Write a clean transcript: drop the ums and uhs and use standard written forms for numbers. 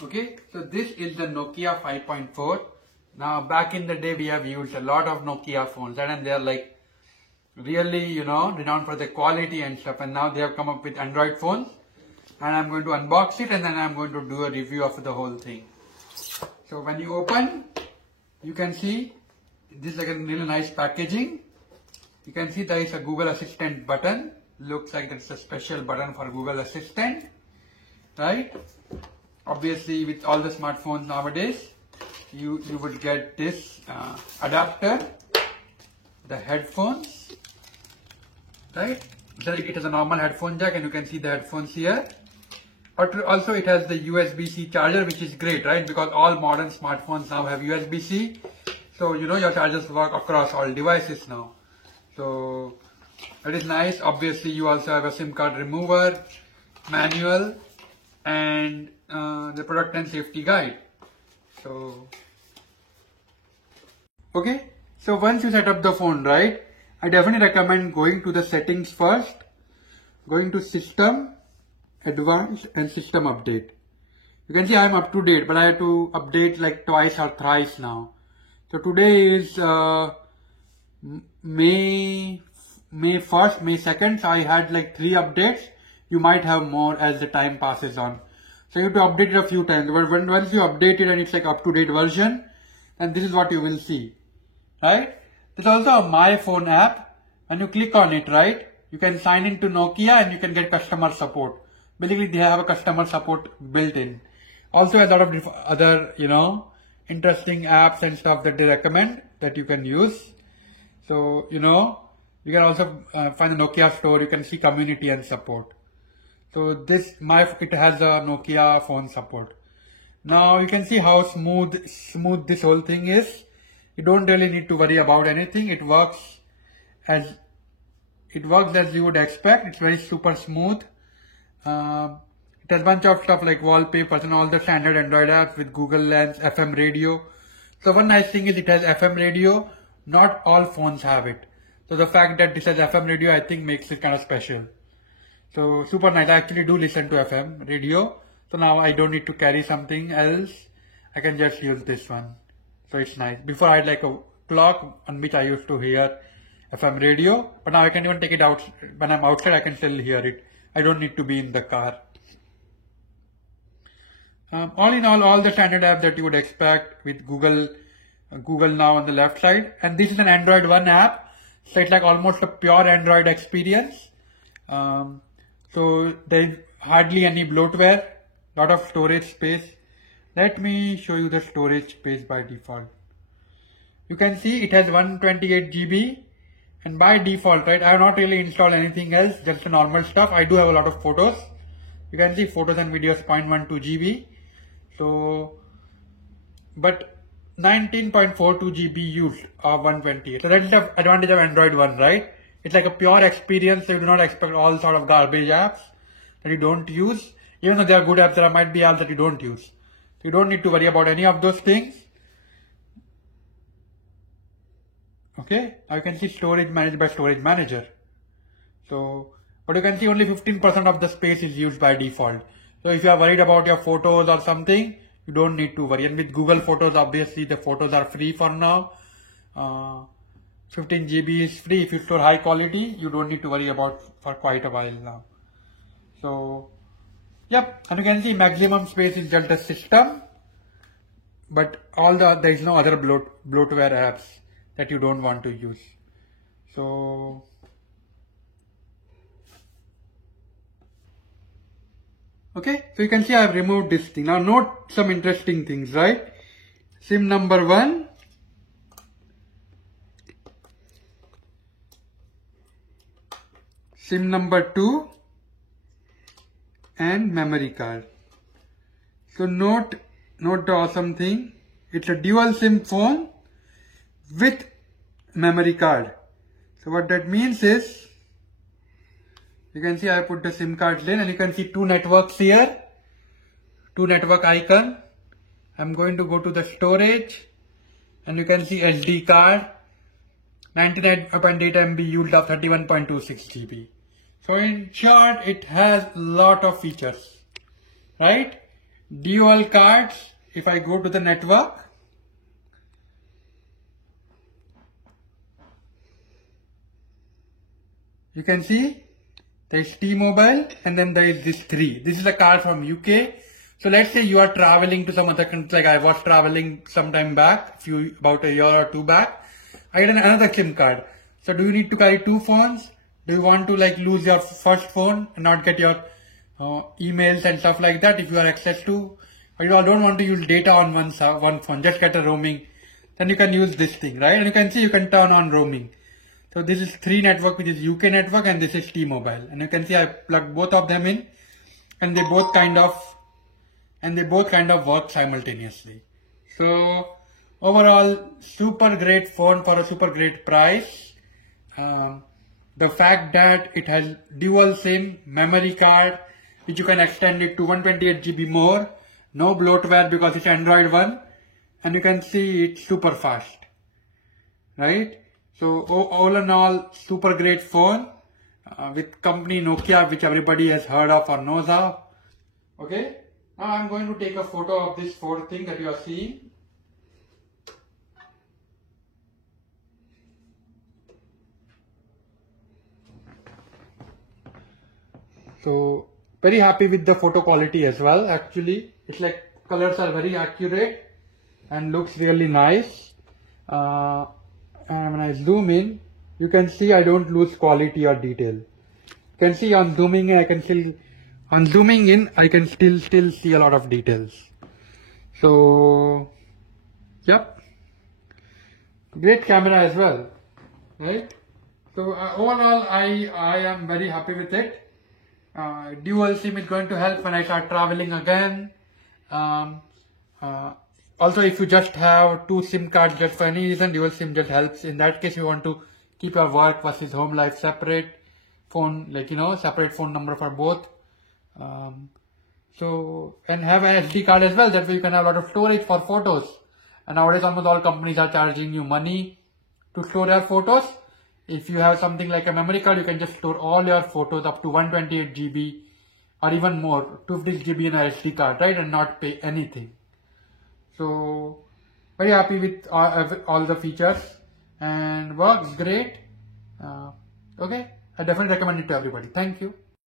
Okay, so this is the Nokia 5.4. Now back in the day we have used a lot of Nokia phones and they are like really, renowned for the quality and stuff, and now they have come up with Android phones and I'm going to unbox it and then I'm going to do a review of the whole thing. So when you open, you can see this is like a really nice packaging. You can see there is a Google Assistant button. Looks like it's a special button for Google Assistant, right? Obviously with all the smartphones nowadays, you would get this adapter, the headphones, right? So it has a normal headphone jack and you can see the headphones here. But also it has the USB-C charger, which is great, right? Because all modern smartphones now have USB-C. So your chargers work across all devices now. So that is nice. Obviously you also have a SIM card remover, manual, and the product and safety guide. So okay, so once you set up the phone, right, I definitely recommend going to the settings first, going to system, advanced, and system update. You can see I am up to date, but I have to update like twice or thrice now. So today is May 1st, May 2nd, so I had like 3 updates. You might have more as the time passes on. So you have to update it a few times. But once you update it and it's like up to date version, and this is what you will see, right? There's also a My Phone app. When you click on it, right, you can sign into Nokia and you can get customer support. Basically, they have a customer support built in. Also, a lot of other, interesting apps and stuff that they recommend that you can use. So, you can also find the Nokia store. You can see community and support. So it has a Nokia phone support. Now you can see how smooth this whole thing is. You don't really need to worry about anything. It works as you would expect. It's very super smooth. It has a bunch of stuff like wallpapers and all the standard Android apps with Google Lens, FM radio. So one nice thing is it has FM radio. Not all phones have it. So the fact that this has FM radio, I think makes it kind of special. So super nice. I actually do listen to FM radio. So now I don't need to carry something else. I can just use this one. So it's nice. Before I had like a clock on which I used to hear FM radio. But now I can even take it out. When I'm outside, I can still hear it. I don't need to be in the car. All in all the standard apps that you would expect with Google Now on the left side. And this is an Android One app. So it's like almost a pure Android experience. So there's hardly any bloatware, lot of storage space. Let me show you the storage space by default. You can see it has 128 GB and by default, right, I have not really installed anything else, just the normal stuff. I do have a lot of photos. You can see photos and videos 0.12 GB. So, but 19.42 GB used of 128. So that's the advantage of Android One, right? It's like a pure experience, so you do not expect all sort of garbage apps that you don't use. Even though there are good apps, there might be apps that you don't use. So you don't need to worry about any of those things. Okay, now you can see storage managed by Storage Manager. So, but you can see only 15% of the space is used by default. So if you are worried about your photos or something, you don't need to worry. And with Google Photos, obviously the photos are free for now. 15 GB is free. If you store high quality, you don't need to worry about for quite a while now. So, yep. And you can see maximum space is just the system, but there is no other bloatware apps that you don't want to use. So, okay. So you can see I have removed this thing. Now note some interesting things, right? SIM number 1. SIM number 2 and memory card. So note the awesome thing. It's a dual SIM phone with memory card. So what that means is, you can see I put the SIM cards in and you can see 2 networks here, 2 network icon. I'm going to go to the storage and you can see SD card, 99.8 MB used of 31.26 GB. So in short, it has a lot of features, right? dual cards. If I go to the network, you can see there is T-Mobile and then there is this 3. This is a card from UK. So let's say you are traveling to some other country, like I was traveling sometime back, about a year or two back. I get another SIM card. So do you need to carry 2 phones? Do you want to like lose your first phone and not get your emails and stuff like that if you have access to? Or you don't want to use data on one phone, just get a roaming. Then you can use this thing, right? And you can see you can turn on roaming. So this is 3 network, which is UK network, and this is T-Mobile. And you can see I plugged both of them in, and they both kind of work simultaneously. So overall, super great phone for a super great price. The fact that it has dual SIM memory card, which you can extend it to 128 GB more, no bloatware because it's Android one, and you can see it's super fast, right? So all in all, super great phone with company Nokia, which everybody has heard of or knows of. Okay, now I'm going to take a photo of this phone thing that you are seeing. So very happy with the photo quality as well. Actually, it's like colors are very accurate and looks really nice. And when I zoom in, you can see I don't lose quality or detail. You can see on zooming in, I can still see a lot of details. So, yep, great camera as well, right? So overall, I am very happy with it. Dual SIM is going to help when I start traveling again. Also, if you just have 2 SIM cards just for any reason, dual SIM just helps. In that case, you want to keep your work versus home life separate. Phone, like, separate phone number for both. And have an SD card as well. That way you can have a lot of storage for photos. And nowadays, almost all companies are charging you money to store your photos. If you have something like a memory card, you can just store all your photos up to 128 GB or even more, 256 GB in an SD card, right? And not pay anything. So very happy with all the features and works great. Okay, I definitely recommend it to everybody. Thank you.